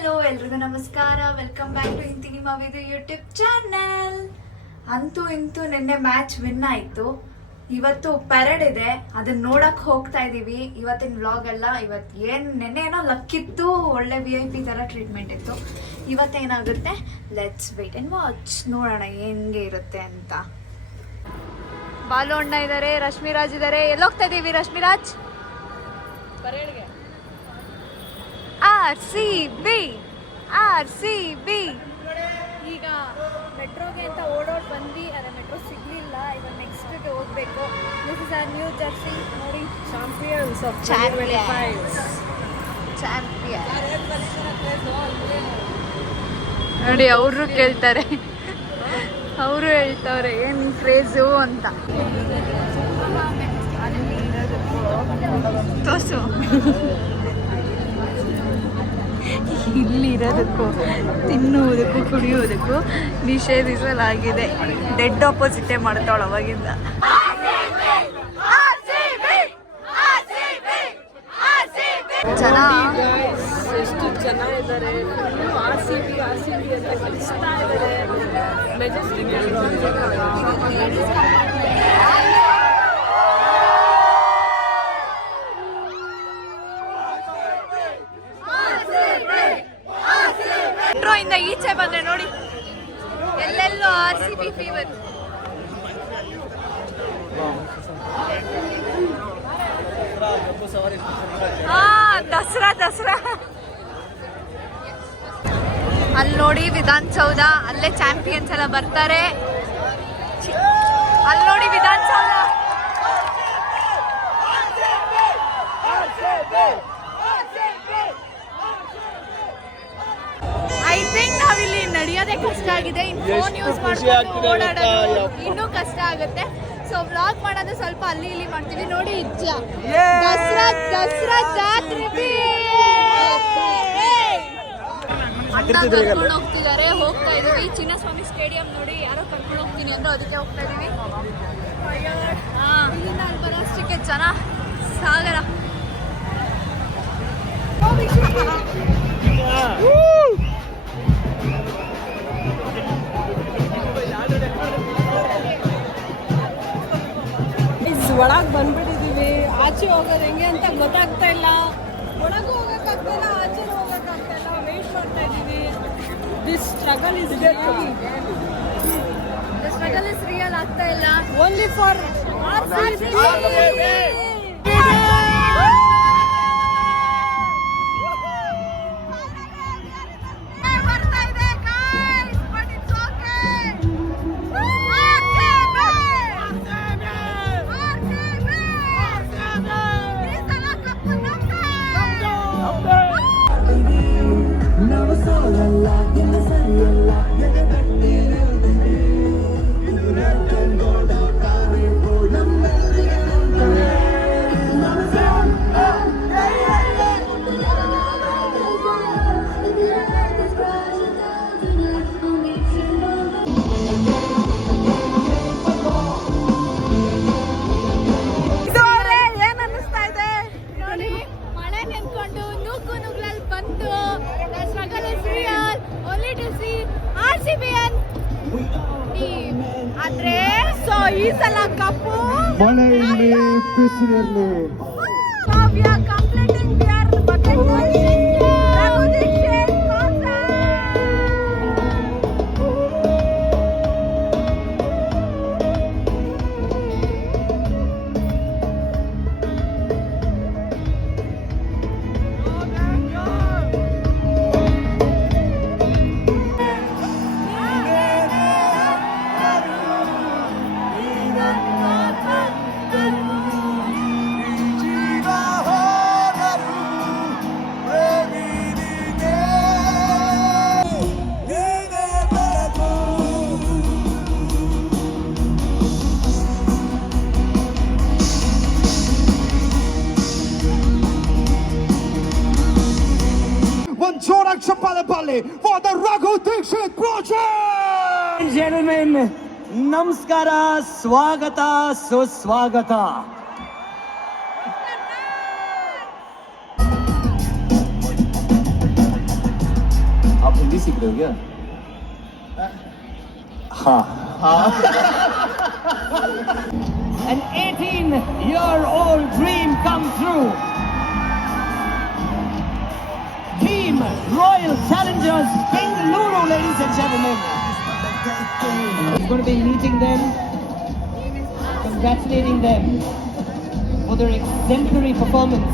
Hello ಎಲ್ರಿಗೂ ನಮಸ್ಕಾರ. Welcome back to ಇಂತಿ ನಿಮ್ಮ ವಿದು ಯೂಟ್ಯೂಬ್ ಚಾನಲ್. ಅಂತೂ ಇಂತೂ ನಿನ್ನೆ ಮ್ಯಾಚ್ ವಿನ್ ಆಯಿತು. ಇವತ್ತು ಪೆರೇಡ್ ಇದೆ, ಅದನ್ನ ನೋಡಕ್ ಹೋಗ್ತಾ ಇದೀವಿ. ಇವತ್ತಿನ ವ್ಲಾಗ್ ಎಲ್ಲ ನಿನ್ನೆ ಏನೋ ಲಕ್ಕಿತ್ತು, ಒಳ್ಳೆ VIP ಥರ ಟ್ರೀಟ್ಮೆಂಟ್ ಇತ್ತು. ಇವತ್ತೇನಾಗುತ್ತೆ ಲೆಟ್ಸ್ ವೇಟ್ ಅಂಡ್ ವಾಚ್, ನೋಡೋಣ ಹೆಂಗೆ ಇರುತ್ತೆ ಅಂತ. ಬಾಲು ಅಣ್ಣ ಇದ್ದಾರೆ, ರಶ್ಮಿರಾಜ್ ಇದ್ದಾರೆ. ಎಲ್ಲೋಗ್ತಾ ಇದೀವಿ ರಶ್ಮಿರಾಜ್? ಪರೇಡ್ಗೆ. RCB ಈಗ ಮೆಟ್ರೋಗೆ ಅಂತ ಓಡೋಡ್ ಬಂದ್ವಿ, ಅದೇ ಮೆಟ್ರೋ ಸಿಗ್ಲಿಲ್ಲ. ಇವಾಗ ನೆಕ್ಸ್ಟ್ಗೆ ಹೋಗ್ಬೇಕು. This is our New Jersey. ನೋಡಿ, ಚಾಂಪಿಯನ್ಸ್ ಆಫ್ ನೋಡಿ ಅವರು ಕೇಳ್ತಾರೆ, ಅವರು ಹೇಳ್ತವ್ರೆ ಏನ್ ಕ್ರೇಜು ಅಂತ. ತೋರ್ಸು. ಇಲ್ಲಿರೋದಕ್ಕೂ ತಿನ್ನುವುದಕ್ಕೂ ಕುಡಿಯುವುದಕ್ಕೂ ನಿಷೇಧಿಸಲಾಗಿದೆ. ಡೆಡ್ ಆಪೋಸಿಟೇ ಮಾಡ್ತಾವಳ ಅವಾಗಿಂದ. ಜನ ಎಷ್ಟು ಜನ ಇದ್ದಾರೆ, RCB ಅಂತ ಕಲಿಸ್ತಾ ಇದ್ದಾರೆ. ಮೆಜೆಸ್ಟಿಕ್ ಮೆಟ್ರೋ ಇಂದ ಈಚೆ ಬಂದ್ರೆ ನೋಡಿ ಎಲ್ಲೆಲ್ಲೋ RCB ಫೀವರ್. ದಸರಾ ಅಲ್ಲಿ ನೋಡಿ ವಿಧಾನಸೌಧ, ಅಲ್ಲೇ ಚಾಂಪಿಯನ್ಸ್ ಎಲ್ಲ ಬರ್ತಾರೆ. ಅಲ್ಲಿ ನೋಡಿ ವಿಧಾನಸೌಧ. ಐ ಥಿಂಕ್ ನಾವಿಲ್ಲಿ ನಡೆಯೋದೇ ಕಷ್ಟ ಆಗಿದೆ. ಫೋನ್ ಯೂಸ್ ಮಾಡ್ಕೊಂಡು ಓಡಾಡೋದು ಇನ್ನೂ ಕಷ್ಟ ಆಗುತ್ತೆ. ಸೊ ವ್ಲಾಗ್ ಮಾಡೋದು ಸ್ವಲ್ಪ ಅಲ್ಲಿ ಇಲ್ಲಿ ಮಾಡ್ತೀವಿ. ನೋಡಿ ದಸರಾ ಜಾತ್ರೆ ಕರ್ಕೊಂಡು ಹೋಗ್ತಿದ್ದಾರೆ. ಹೋಗ್ತಾ ಇದೀವಿ ಚಿನ್ನಸ್ವಾಮಿ ಸ್ಟೇಡಿಯಂ. ನೋಡಿ ಯಾರೋ ಕರ್ಕೊಂಡು ಹೋಗ್ತೀನಿ ಅಂದ್ರೆ ಅದಕ್ಕೆ ಹೋಗ್ತಾ ಇದೀವಿ. ಇಲ್ಲಿಂದ ಅಲ್ಲಿ ಬರೋಷ್ಟಕ್ಕೆ ಜನ ಸಾಗರ. ಒಳಗೆ ಬಂದ್ಬಿಟ್ಟಿದೀವಿ. ಆಚೆ ಹೋಗೋದು ಹೆಂಗೆ ಅಂತ ಗೊತ್ತಾಗ್ತಾ ಇಲ್ಲ. ಒಳಗೂ ಹೋಗೋಕ್ಕಾಗ್ತಾ ಇಲ್ಲ, ಆಚೆ ಹೋಗೋಕ್ಕಾಗ್ತಾ ಇಲ್ಲ. ವೆಯ್ಟ್ ಮಾಡ್ತಾ ಇದ್ದೀವಿ. ದಿಸ್ ಸ್ಟ್ರಗಲ್ ಇಸ್ ರಿಯಲ್ ಆಗ್ತಾ ಇಲ್ಲ. ಓನ್ಲಿ ಫಾರ್ ಈ ಸಲ ಕಪ್ಪು ಮಳೆಯಲ್ಲಿ ಬಿಸಿಲಲ್ಲಿ for the Raghu Dixit project. Gentlemen, ನಮಸ್ಕಾರ, ಸ್ವಾಗತ, ಸುಸ್ವಾಗತ. सीख रहे हो क्या? हाँ. An 18-year-old dream come true. Team Royal Challengers Bengaluru, ladies and gentlemen. I'm going to be meeting them, congratulating them for their exemplary performance.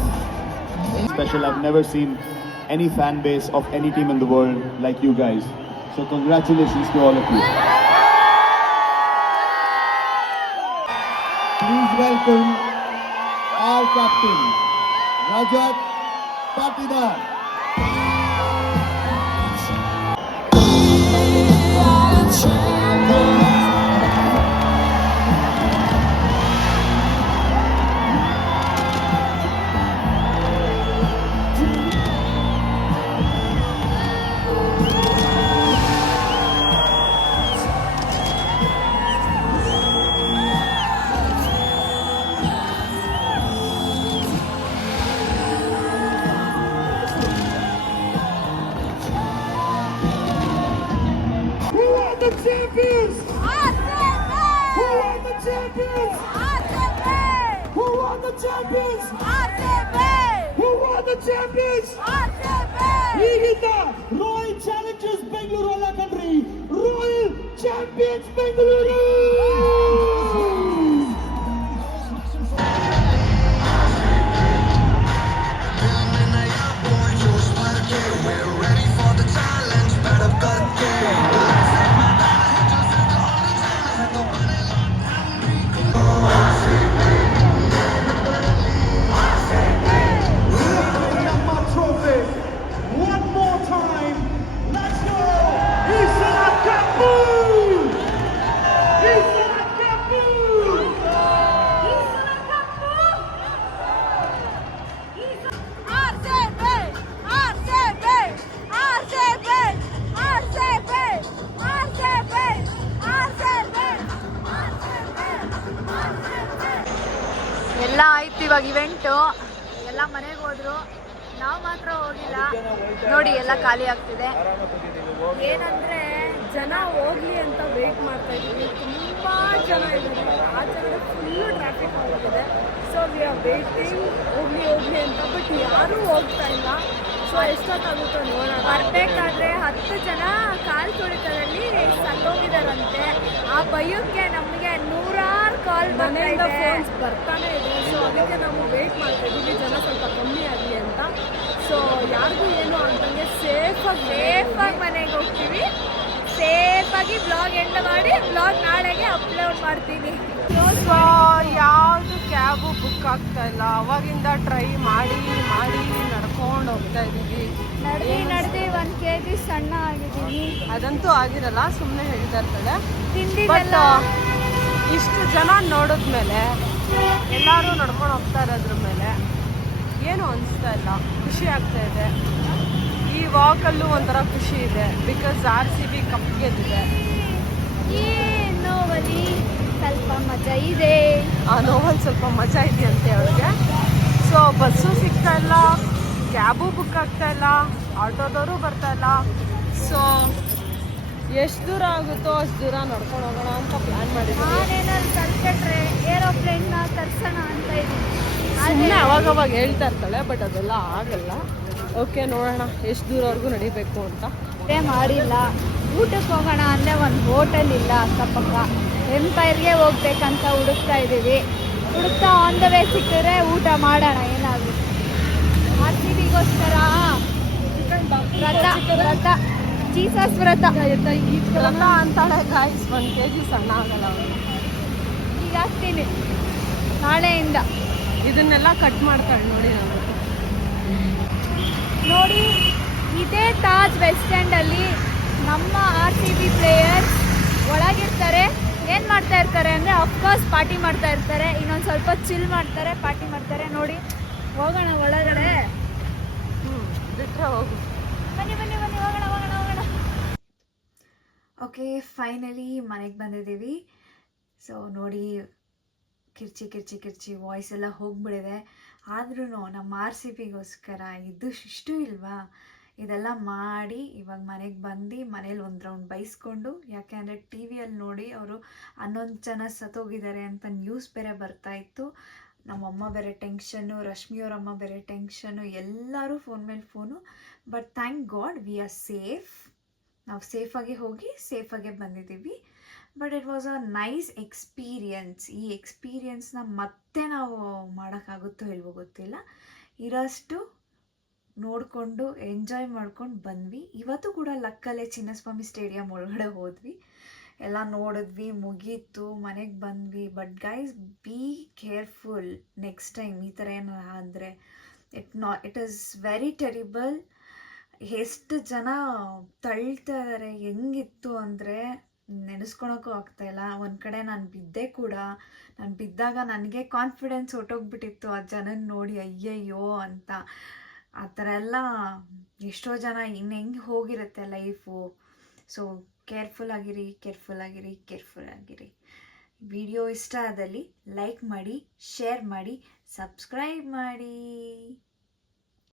Special. I've never seen any fan base of any team in the world like you guys. So congratulations to all of you. Please welcome our captain, Rajat Patidar. Who are the champions? Who are the champions? Who are the champions? Who are the champions? ಈಗಿದ್ದ Royal Challengers Bengaluru ಅಲ್ಲ ಕಣ್ರಿ, Royal Champions Bengaluru. One more time, let's go! Isara Kapu! Isara Kapu! ಎಲ್ಲ ಆಯ್ತು ಇವಾಗ event, ಎಲ್ಲ ಮನೆಗೆ ಹೋದ್ರು, ನಾವು ಮಾತ್ರ ಹೋಗಿಲ್ಲ. ನೋಡಿ ಎಲ್ಲ ಖಾಲಿ ಆಗ್ತಿದೆ. ಏನಂದ್ರೆ ಜನ ಹೋಗ್ಲಿ ಅಂತ ವೇಟ್ ಮಾಡ್ತಾ ಇದ್ದೀವಿ. ತುಂಬಾ ಜನ ಇದ್ದಾರೆ, ಆ ಜನ ಫುಲ್ಲು ಟ್ರಾಫಿಕ್ ಆಗೋಗಿದೆ. ಸೊ ವಿ ಆರ್ ವೇಟಿಂಗ್ ಹೋಗ್ಲಿ ಅಂತ, ಬಟ್ ಯಾರೂ ಹೋಗ್ತಾ ಇಲ್ಲ. ಸೊ ಎಷ್ಟೊತ್ತಾಗುತ್ತೋ ನೋಡೋಣ. ಬರ್ಬೇಕಾದ್ರೆ 10 ಜನ ಕಾಲ್ ತುಳಿತದಲ್ಲಿ ಸತ್ತೋಗಿದಾರಂತೆ. ಆ ಭಯಕ್ಕೆ ನಮಗೆ ನೂರಾರು ಕಾಲ್ ಮನೆಯಿಂದ ಫೋನ್ಸ್ ಬರ್ತಾನೆ ಇದೆ. ಸೊ ಅದಕ್ಕೆ ನಾವು ವೇಟ್ ಮಾಡ್ತಾ ಇದ್ದೀವಿ ಜನ ಸ್ವಲ್ಪ ಕಮ್ಮಿ ಆಗಲಿ ಅಂತ. ಸೊ ಯಾರಿಗೂ ಏನು ಅಂತಂಗೆ ಸೇಫಾಗಿ ಮನೆಗೆ ಹೋಗ್ತೀವಿ. ಸೇಫಾಗಿ ಬ್ಲಾಗ್ ಎಂಡ್ ಮಾಡಿ ಬ್ಲಾಗ್ ನಾಳೆಗೆ ಅಪ್ಲೋಡ್ ಮಾಡ್ತೀನಿ. ಸೊ ಯಾವುದು ಕ್ಯಾಬು ಬುಕ್ ಆಗ್ತಾ ಇಲ್ಲ. ಅವಾಗಿಂದ ಟ್ರೈ ಮಾಡಿ ನಡ್ಕೊಂಡು ಹೋಗ್ತಾ ಇದ್ದೀವಿ. ನಡೆದು 1 kg ಸಣ್ಣ ಆಗಿದ್ದೀನಿ. ಅದಂತೂ ಆಗಿರಲ್ಲ, ಸುಮ್ಮನೆ ಹೇಳ್ತಾ ಇರ್ತಾಳೆ. ಬಟ್ ತಿಂದಿದ್ದೆಲ್ಲ ಇಷ್ಟು ಜನ ನೋಡಿದ್ಮೇಲೆ, ಎಲ್ಲರೂ ನಡ್ಕೊಂಡು ಹೋಗ್ತಾ ಇರೋದ್ರ ಮೇಲೆ ಏನು ಅನಿಸ್ತಾ ಇಲ್ಲ, ಖುಷಿ ಆಗ್ತಾ ಇದೆ. ಈ ವಾಕಲ್ಲೂ ಒಂಥರ ಖುಷಿ ಇದೆ, ಬಿಕಾಸ್ RCB ಕಪ್ ಗೆದ್ದಿದೆ. ಈ ನೋವಲ್ಲಿ ಸ್ವಲ್ಪ ಮಜಾ ಇದೆ. ಆ ನೋವಲ್ಲಿ ಸ್ವಲ್ಪ ಮಜಾ ಇದೆಯಂತೆ ಅವ್ರಿಗೆ. ಸೊ ಬಸ್ಸು ಸಿಗ್ತಾ ಇಲ್ಲ, ಕ್ಯಾಬು ಬುಕ್ ಆಗ್ತಾ ಇಲ್ಲ, ಆಟೋದವರು ಬರ್ತಾ ಇಲ್ಲ. ಸೊ ಎಷ್ಟು ದೂರ ಆಗುತ್ತೋ ಅಷ್ಟು ದೂರ ನಡ್ಕೊಂಡು ಹೋಗೋಣ ಅಂತ ಪ್ಲ್ಯಾನ್ ಮಾಡಿದ್ದೀವಿ. ನಾನೇನಾದ್ರು ಕಲ್ತ್ಕೊಂಡ್ರೆ ಏರೋಪ್ಲೇನ್ನ ತರ್ಸೋಣ ಅಂತ ಇದ್ದೀನಿ. ಸುಮ್ಮನೆ ಅವಾಗವಾಗ ಹೇಳ್ತಾ ಇರ್ತಾಳೆ, ಬಟ್ ಅದೆಲ್ಲ ಆಗಲ್ಲ. ಓಕೆ, ನೋಡೋಣ ಎಷ್ಟು ದೂರವರೆಗೂ ನಡಿಬೇಕು ಅಂತ. ಅದೇ ಮಾಡಿಲ್ಲ. ಊಟಕ್ಕೆ ಹೋಗೋಣ ಅಂದರೆ ಒಂದು ಹೋಟೆಲ್ ಇಲ್ಲ ಅಕ್ಕಪಕ್ಕ. ಎಂಪೈರ್ಗೆ ಹೋಗ್ಬೇಕಂತ ಹುಡುಕ್ತಾ ಇದ್ದೀವಿ. ಹುಡುಕ್ತಾ ಆನ್ ದ ವೇ ಸಿಕ್ಕಿದ್ರೆ ಊಟ ಮಾಡೋಣ ಏನಾದರೂ. RCBಗೋಸ್ಕರ ವ್ರತ, ಜೀಸಸ್ ವ್ರತ ವ್ರತ ಅಂತಾಳೆ ಗಾಯ್ಸ್. 1 kg ಸಣ್ಣ ಆಗಲ್ಲ ಅವಳು. ಈಗ ಹಾಕ್ತೀನಿ ನಾಳೆಯಿಂದ. ಇದನ್ನೆಲ್ಲ ಕಟ್ ಮಾಡ್ತಾಳೆ ನೋಡಿ. ನೋಡಿ, ಇದೇ ತಾಜ್ ವೆಸ್ಟ್ ಎಂಡಲ್ಲಿ ನಮ್ಮ RCB ಪ್ಲೇಯರ್ಸ್ ಒಳಗಿರ್ತಾರೆ. ಏನು ಮಾಡ್ತಾ ಇರ್ತಾರೆ ಅಂದರೆ ಅಫ್ಕೋರ್ಸ್ ಪಾರ್ಟಿ ಮಾಡ್ತಾ ಇರ್ತಾರೆ. ಇನ್ನೊಂದು ಸ್ವಲ್ಪ ಚಿಲ್ ಮಾಡ್ತಾರೆ, ಪಾರ್ಟಿ ಮಾಡ್ತಾರೆ. ನೋಡಿ, ಹೋಗೋಣ ಒಳಗಡೆ. ಬಿಟ್ಟರೆ ಹೋಗು. ಬನ್ನಿ ಹೋಗೋಣ. ಓಕೆ, ಫೈನಲಿ ಮನೆಗೆ ಬಂದಿದ್ದೀವಿ. ಸೊ ನೋಡಿ, ಕಿರ್ಚಿ ವಾಯ್ಸ್ ಎಲ್ಲ ಹೋಗ್ಬಿಡಿದೆ. ಆದ್ರೂ ನಮ್ಮ RCBಗೋಸ್ಕರ ಇಷ್ಟು ಇಲ್ವಾ, ಇದೆಲ್ಲ ಮಾಡಿ ಇವಾಗ ಮನೆಗೆ ಬಂದು ಮನೇಲಿ ಒಂದು ರೌಂಡ್ ಬೈಸ್ಕೊಂಡು, ಯಾಕೆ ಅಂದರೆ ಟಿ ವಿಯಲ್ಲಿ ನೋಡಿ ಅವರು 11 ಜನ ಸತ್ತೋಗಿದ್ದಾರೆ ಅಂತ ನ್ಯೂಸ್ ಬೇರೆ ಬರ್ತಾಯಿತ್ತು. ನಮ್ಮಮ್ಮ ಬೇರೆ ಟೆನ್ಷನ್ನು, ರಶ್ಮಿಯವರಮ್ಮ ಬೇರೆ ಟೆನ್ಷನ್ನು, ಎಲ್ಲರೂ ಫೋನ್ ಮೇಲೆ phone. But thank god we are safe. ನಾವು ಸೇಫಾಗಿ ಹೋಗಿ ಸೇಫಾಗೆ ಬಂದಿದ್ದೀವಿ. But it was a nice experience. ಈ ಎಕ್ಸ್ಪೀರಿಯನ್ಸ್ನ ಮತ್ತೆ ನಾವು ಮಾಡೋಕ್ಕಾಗುತ್ತೋ ಇಲ್ವೋ ಗೊತ್ತಿಲ್ಲ. ಇರೋಷ್ಟು ನೋಡಿಕೊಂಡು ಎಂಜಾಯ್ ಮಾಡ್ಕೊಂಡು ಬಂದ್ವಿ. ಇವತ್ತು ಕೂಡ ಲಕ್ಕಲ್ಲೇ ಚಿನ್ನಸ್ವಾಮಿ ಸ್ಟೇಡಿಯಂ ಒಳಗಡೆ ಹೋದ್ವಿ, ಎಲ್ಲ ನೋಡಿದ್ವಿ, ಮುಗೀತು, ಮನೆಗೆ ಬಂದ್ವಿ. But guys, be careful next time ಈ ಥರ ಏನಾರ ಅಂದರೆ ಇಟ್ ಈಸ್ ವೆರಿ ಟೆರಿಬಲ್. ಎಷ್ಟು ಜನ ತಳ್ತಾ ಇದ್ದಾರೆ, ಹೆಂಗಿತ್ತು ಅಂದರೆ ನೆನೆಸ್ಕೊಳಕ್ಕೂ ಆಗ್ತಾಯಿಲ್ಲ. ಒಂದು ಕಡೆ ನಾನು ಬಿದ್ದೆ ಕೂಡ. ನಾನು ಬಿದ್ದಾಗ ನನಗೆ ಕಾನ್ಫಿಡೆನ್ಸ್ ಹೊಟ್ಟೋಗ್ಬಿಟ್ಟಿತ್ತು ಆ ಜನನ ನೋಡಿ, ಅಯ್ಯಯ್ಯೋ ಅಂತ. ಆ ಥರ ಎಲ್ಲ ಎಷ್ಟೋ ಜನ ಹೆಂಗೆ ಹೋಗಿರುತ್ತೆ ಲೈಫು. ಸೊ ಕೇರ್ಫುಲ್ ಆಗಿರಿ. ವಿಡಿಯೋ ಇಷ್ಟ ಆದಲ್ಲಿ ಲೈಕ್ ಮಾಡಿ, ಶೇರ್ ಮಾಡಿ, ಸಬ್ಸ್ಕ್ರೈಬ್ ಮಾಡಿ.